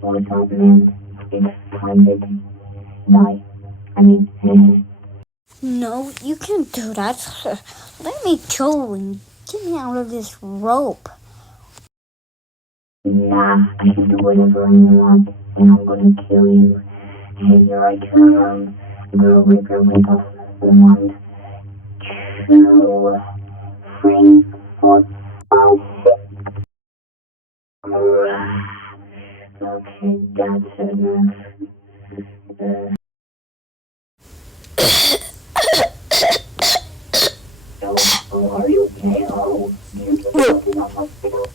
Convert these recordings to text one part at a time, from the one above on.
What's up, man? It's time to die. I mean, No, you can't do that. Let me go and get me out of this rope. nah, I can do whatever I want, and I'm gonna kill you. Hey, here I come. I'm gonna rip your leg off. One, two, three, four, five, six. Okay, that's enough. Oh, are you okay? Oh, you just go to the hospital.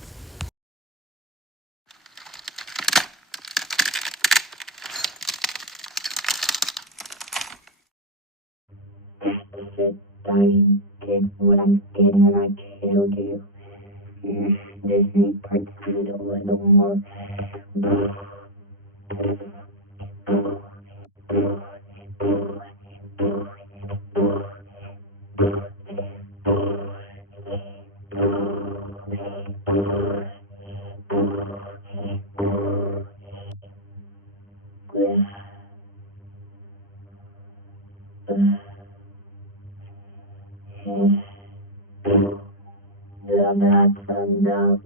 Shit, I did what I did and I killed you. This makes part sound a little more. That's enough.